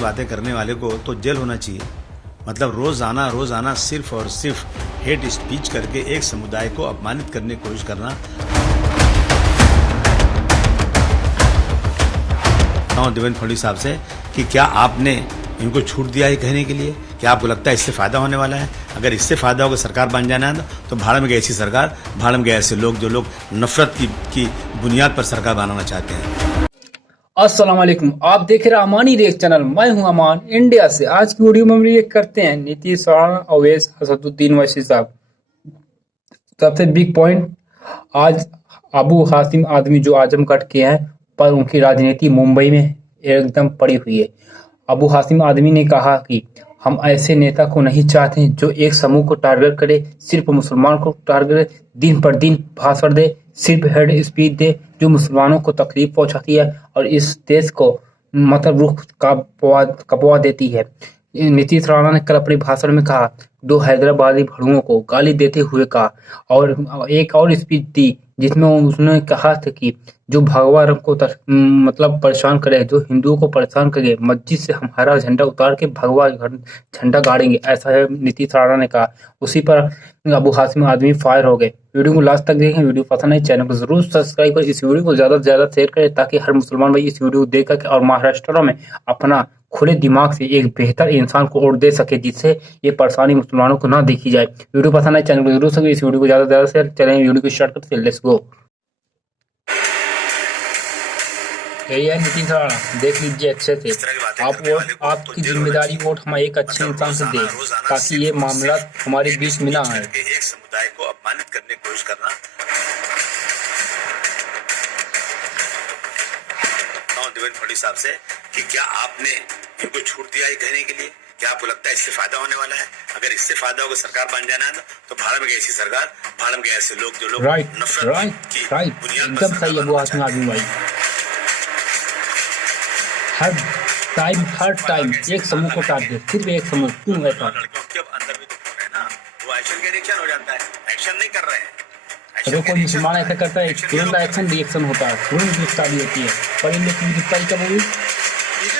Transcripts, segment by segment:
बातें करने वाले को तो जेल होना चाहिए। मतलब रोजाना सिर्फ और सिर्फ हेट स्पीच करके एक समुदाय को अपमानित करने की कोशिश करना। देवेंद्र फडणवीस साहब से कि क्या आपने इनको छूट दिया है कहने के लिए? क्या आपको लगता है इससे फायदा होने वाला है? अगर इससे फायदा होगा सरकार बन जाना है तो भाड़ में गए ऐसी सरकार, भाड़ में गए ऐसे लोग जो लोग नफरत की बुनियाद पर सरकार बनाना चाहते हैं। अस्सलाम वालेकुम, आप देख रहे हैं अमानी रिएक्ट चैनल। मैं हूं अमान इंडिया से। आज की वीडियो में हम रिएक्ट करते हैं नीतीश राणा अवैस असदुद्दीन ओवैसी साहब। सबसे बिग पॉइंट, आज अबू हाशिम आदमी जो आजमगढ़ के हैं, पर उनकी राजनीति मुंबई में एकदम पड़ी हुई है। अबू हाशिम आदमी ने कहा कि हम ऐसे नेता को नहीं चाहते जो एक समूह को टारगेट करे, सिर्फ मुसलमान को टारगेट करे, दिन पर दिन भाषण दे, सिर्फ हेड स्पीच दे जो मुसलमानों को तकलीफ पहुंचाती है और इस देश को मतलब रुख कपवा देती है। नीतीश राणा ने कल अपने भाषण में कहा, दो हैदराबादी भड़ुओं को गाली देते हुए कहा, और एक और स्पीच दी जिसमें उसने कहा था कि जो भगवा रंग को मतलब परेशान करे, जो हिंदुओं को परेशान करे, मस्जिद से हम हरा झंडा उतार के भगवा झंडा गाड़ेंगे, ऐसा है नीतीश राणा ने कहा। उसी पर अबू हाशिम आदमी फायर हो गए। वीडियो को लास्ट तक देखें। वीडियो पसंद है चैनल को जरूर सब्सक्राइब करें, इस वीडियो को ज्यादा से ज्यादा शेयर करें ताकि हर मुसलमान भाई इस वीडियो को देख करके और महाराष्ट्र में अपना खुले दिमाग से एक बेहतर इंसान को वोट दे सके, जिससे ये परेशानी मुसलमानों को ना देखी जाए। वीडियो पसंद है चैनल को जरूर सके, इस वीडियो को ज्यादा से ज्यादा शेयर। चलें वीडियो को स्टार्ट करते हैं, लेट्स गो। यही है नीतीश राणा, देख लीजिए अच्छे से। आपकी जिम्मेदारी वोट हम एक अच्छे इंसान से दे ताकि ये मामला हमारे बीच में ना आए। एक समुदाय को अपमानित करने की कोशिश करना। देवेंद्र फडणवीस साहब से कि क्या आपने इनको छूट दिया है कहने के लिए? क्या आपको लगता है इससे फायदा होने वाला है? अगर इससे फायदा होगा सरकार बन जाना है तो भाड़ में गए ऐसी सरकार, भाड़ में गए ऐसे लोग जो लोग नफरत की बुनियाद पर एकदम सही है। वो आदमी भाई हर टाइम एक समूह को टारगेट, सिर्फ एक समूह। क्यों ऐसा? लड़कियों के अंदर भी तो है ना, वो एक्शन के रिएक्शन हो जाता है, एक्शन नहीं कर रहे हैं। अगर कोई मुसलमान ऐसा करता है तुरंत एक्शन रिएक्शन होता है, तुरंत गिरफ्तारी होती है। पर इन लोग की गिरफ्तारी कब होगी?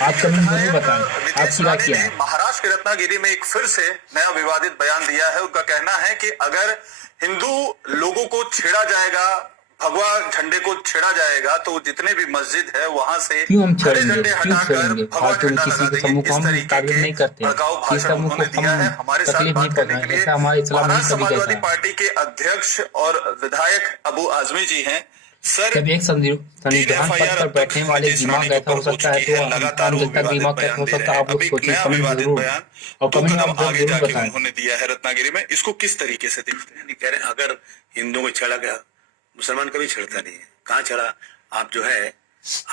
आप कमेंट जरूर बताएं, आपकी राय क्या है? महाराष्ट्र के रत्नागिरी में एक फिर से नया विवादित बयान दिया है। उनका कहना है कि अगर हिंदू लोगों को छेड़ा जाएगा, भगवा झंडे को छेड़ा जाएगा, तो जितने भी मस्जिद है वहां से हरे झंडे हटाकर भगवा झंडा लगा देंगे। इस तरीके के भड़काऊ भाषण उन्होंने दिया है। हमारे साथ बात करने के लिए महाराष्ट्र समाजवादी पार्टी के अध्यक्ष और विधायक अबू आजमी जी हैं। सर, जब एक संविधान पद पर बैठने वाले दिमाग ऐसा हो सकता है तो लगातार दिमाग कैसा हो सकता है? आप लोग सोचिए, कमेंट जरूर और कमेंट आप आगे जरूर जाके बताएं। उन्होंने दिया है रत्नागिरी में। इसको किस तरीके से देखते हैं? कह रहे हैं अगर हिंदुओं को छेड़ा गया, मुसलमान कभी छेड़ता नहीं है। कहाँ छेड़ा? आप जो है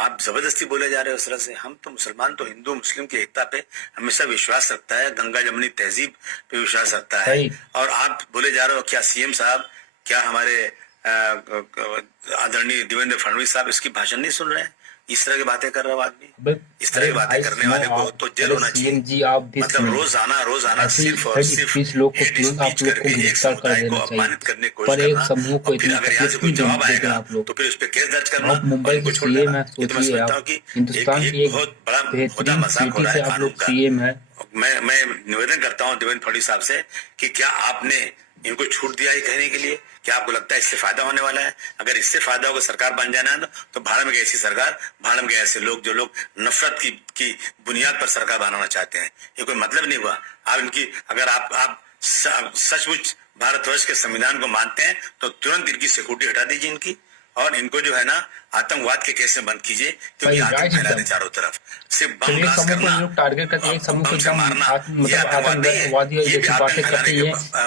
आप जबरदस्ती बोले जा रहे हो उस तरह से। हम तो मुसलमान तो हिंदू मुस्लिम की एकता पे हमेशा विश्वास रखता है, गंगा जमुनी तहजीब पे विश्वास रखता है। और आप बोले जा रहे हो क्या सीएम साहब, क्या हमारे आदरणीय देवेंद्र फडणवीस साहब इसकी भाषण नहीं सुन रहे हैं? इस तरह की बातें कर रहा आदमी, इस तरह की बातें करने वाले को तो जेल होना चाहिए। जी आप भी मतलब रोजाना सिर्फ और सिर्फ लोग को हेट तुरंत आप स्पीच लोग को करके एक गिरफ्तार कर समुदाय को देना अपमानित करने चाहिए। की कोशिश पर एक करना। समूह को और फिर इतनी अगर यहाँ से तकलीफ कोई क्यों जवाब देते हैं आएगा आप लोग? तो फिर उस पर केस दर्ज करना आप मुंबई और के छोड़ सीएम देना। है, ये तो मैं सोचिए समझता आप हूँ कि हिंदुस्तान की एक बहुत बड़ा खुदा बेहतरीन मजाक हो सिटी रहा से है आप कानून लोग का। सीएम है। मैं निवेदन करता हूँ देवेंद्र फडणवीस साहब से कि क्या आपने इनको छूट दिया है कहने के लिए? क्या आपको लगता है इससे फायदा होने वाला है? अगर इससे फायदा होगा सरकार बन जाना है तो भाड़ में गए ऐसी सरकार, भाड़ में गए ऐसे लोग जो लोग नफरत की बुनियाद पर सरकार बनाना चाहते हैं। ये कोई मतलब नहीं हुआ। आप इनकी अगर आप सचमुच भारतवर्ष के संविधान को मानते हैं तो तुरंत इनकी सिक्योरिटी हटा दीजिए इनकी, और इनको जो है ना आतंकवाद के केस में बंद कीजिए, क्योंकि आतंक फैला दे चारों तरफ। सिर्फ बम ब्लास्ट करना, टारगेट करके एक समूह को मारना, ये मतलब आतंकवाद नहीं है। ये भी आतंक फैलाने के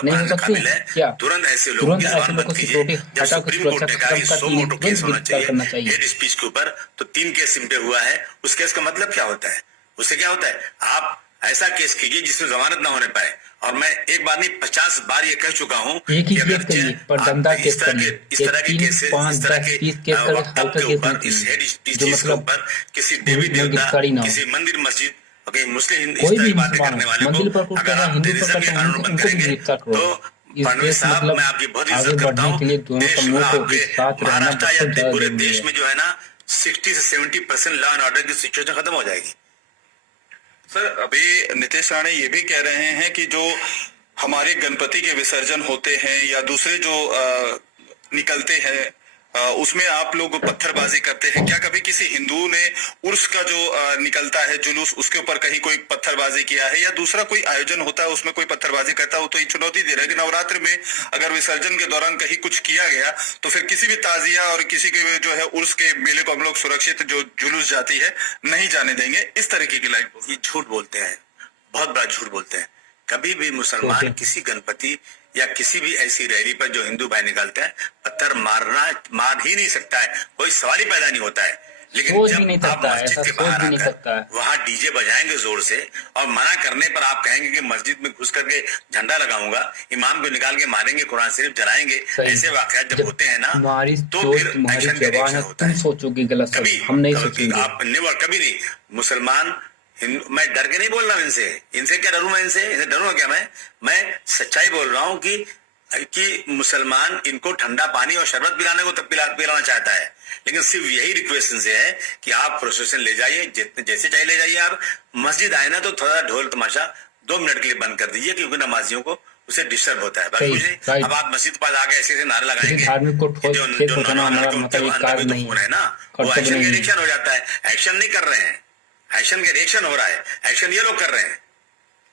नहीं हो सकती क्या? तुरंत ऐसे लोगों की जुबान बंद कीजिए। जब सुप्रीम कोर्ट ने कहा कि 100 वोटों केस होना चाहिए हेड स्पीच के ऊपर, तो 3 केस इन पे हुआ है। उस केस का मतलब क्या होता है? उससे क्या होता है? आप ऐसा केस कीजिए जिसमें जमानत ना होने पाए। और मैं एक बार नहीं 50 बार ये कह चुका हूँ कि अगर इस तरह के केस के ऊपर, इस हेड स्पीच के ऊपर किसी देवी देवता, किसी मंदिर मस्जिद, मुस्लिम इस तरह की बातें करने वाले को अगर आप टेररिज्म के कानून बंद करेंगे तो फडणवीस साहब, मैं आपकी बहुत इज्जत करता हूँ। देश में आपके महाराष्ट्र या पूरे देश में जो है ना 60 से 70% लॉ एंड ऑर्डर की सिचुएशन खत्म हो जाएगी। सर, अभी नीतीश राणे ये भी कह रहे हैं कि जो हमारे गणपति के विसर्जन होते हैं या दूसरे जो निकलते हैं उसमें आप लोग पत्थरबाजी करते हैं। क्या कभी किसी हिंदू ने उर्स का जो निकलता है जुलूस, उसके ऊपर कहीं कोई पत्थरबाजी किया है, या दूसरा कोई आयोजन होता है उसमें कोई पत्थरबाजी करता है? तो ये चुनौती दे रहा है कि नवरात्र में अगर विसर्जन के दौरान कहीं कुछ किया गया तो फिर किसी भी ताजिया और किसी के जो है उर्स के मेले को हम लोग सुरक्षित जो जुलूस जाती है नहीं जाने देंगे, इस तरीके की लाइन। ये झूठ बोलते हैं, बहुत बड़ा झूठ बोलते हैं। कभी भी मुसलमान किसी गणपति या किसी भी ऐसी रैली पर जो हिंदू भाई निकलते हैं, पत्थर मार ही नहीं सकता है, कोई सवाल ही पैदा नहीं होता है। लेकिन जब आप मस्जिद के बाहर आकर वहां डीजे बजाएंगे जोर से और मना करने पर आप कहेंगे कि मस्जिद में घुस करके झंडा लगाऊंगा, इमाम को निकाल के मारेंगे, कुरान शरीफ जलाएंगे, ऐसे वाकयात जब होते हैं ना तो फिर एक्शन का रिएक्शन होता है। सोचोगे गलत, कभी हम नहीं सोचेंगे, आप कभी नहीं। मुसलमान हिंदू, मैं डर के नहीं बोल रहा हूँ इनसे क्या डरूं मैं, इनसे डरूंगा क्या? मैं सच्चाई बोल रहा हूँ कि मुसलमान इनको ठंडा पानी और शरबत पिलाने को तब पिलाना चाहता है, लेकिन सिर्फ यही रिक्वेस्ट से है कि आप प्रोसेशन ले जाइए, जैसे चाहे ले जाइए। आप मस्जिद आए ना तो थोड़ा ढोल तमाशा 2 मिनट के लिए बंद कर दीजिए, क्योंकि नमाजियों को उसे डिस्टर्ब होता है। बाकी कुछ नहीं। अब आप मस्जिद पास आके ऐसे नारे लगाएंगे, जो नौजवान है ना, वो एक्शन का रिएक्शन हो जाता है। एक्शन नहीं कर रहे हैं, एक्शन का रिएक्शन हो रहा है, एक्शन ये लोग कर रहे हैं।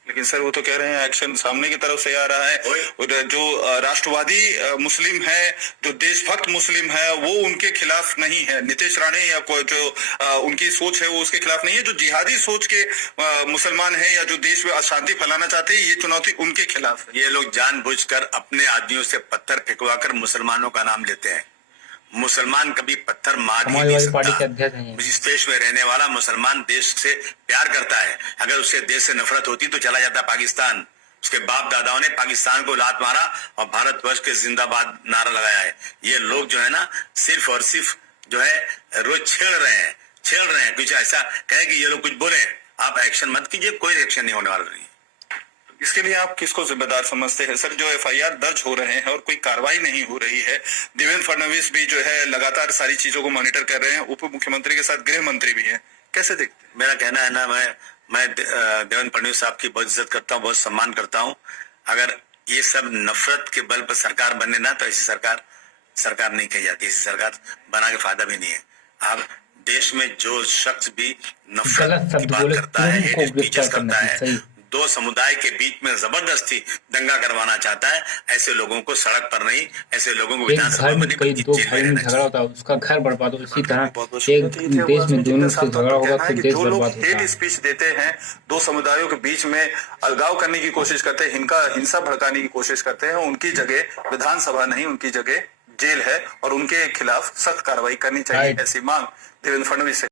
लेकिन सर वो तो कह रहे हैं एक्शन सामने की तरफ से आ रहा है, और जो राष्ट्रवादी मुस्लिम है, जो देशभक्त मुस्लिम है, वो उनके खिलाफ नहीं है। नीतीश राणे या जो उनकी सोच है वो उसके खिलाफ नहीं है। जो जिहादी सोच के मुसलमान है या जो देश में अशांति फैलाना चाहते हैं, ये चुनौती उनके खिलाफ है। ये लोग जानबूझकर अपने आदमियों से पत्थर फेंकवाकर मुसलमानों का नाम लेते हैं। मुसलमान कभी पत्थर मार ही नहीं सकता। इस देश में रहने वाला मुसलमान देश से प्यार करता है। अगर उसे देश से नफरत होती तो चला जाता पाकिस्तान। उसके बाप दादाओं ने पाकिस्तान को लात मारा और भारतवर्ष के जिंदाबाद नारा लगाया है। ये लोग जो है ना सिर्फ और सिर्फ जो है रोज छेड़ रहे हैं। कुछ ऐसा कहे कि ये लोग कुछ बोले, आप एक्शन मत कीजिए, कोई एक्शन नहीं होने वाला नहीं। इसके लिए आप किसको जिम्मेदार समझते हैं सर? जो एफआईआर दर्ज हो रहे हैं और कोई कार्रवाई नहीं हो रही है। देवेंद्र फडणवीस भी जो है लगातार सारी चीजों को मॉनिटर कर रहे हैं, उप मुख्यमंत्री के साथ गृह मंत्री भी हैं, कैसे देखते हैं? मेरा कहना है ना, मैं देवेंद्र फडणवीस साहब की बहुत इज्जत करता हूँ, बहुत सम्मान करता हूँ। अगर ये सब नफरत के बल पर सरकार बने ना तो ऐसी सरकार नहीं कही जाती। ऐसी सरकार बना के फायदा भी नहीं है। आप देश में जो शख्स भी नफरत की बात करता है, टीचर्स करता है, 2 समुदाय के बीच में जबरदस्ती दंगा करवाना चाहता है, ऐसे लोगों को सड़क पर नहीं, ऐसे लोगों को विधानसभा में कई 2 भाई में झगड़ा होता है, उसका घर बर्बाद हो। इसी तरह एक देश में दोनों से झगड़ा होगा तो देश बर्बाद होगा। हेट स्पीच देते हैं, 2 समुदायों के बीच में अलगाव करने की कोशिश करते हैं, हिंसा भड़काने की कोशिश करते हैं, उनकी जगह विधानसभा नहीं, उनकी जगह जेल है और उनके खिलाफ सख्त कार्रवाई करनी चाहिए। ऐसी मांग देवेंद्र फडणवीस से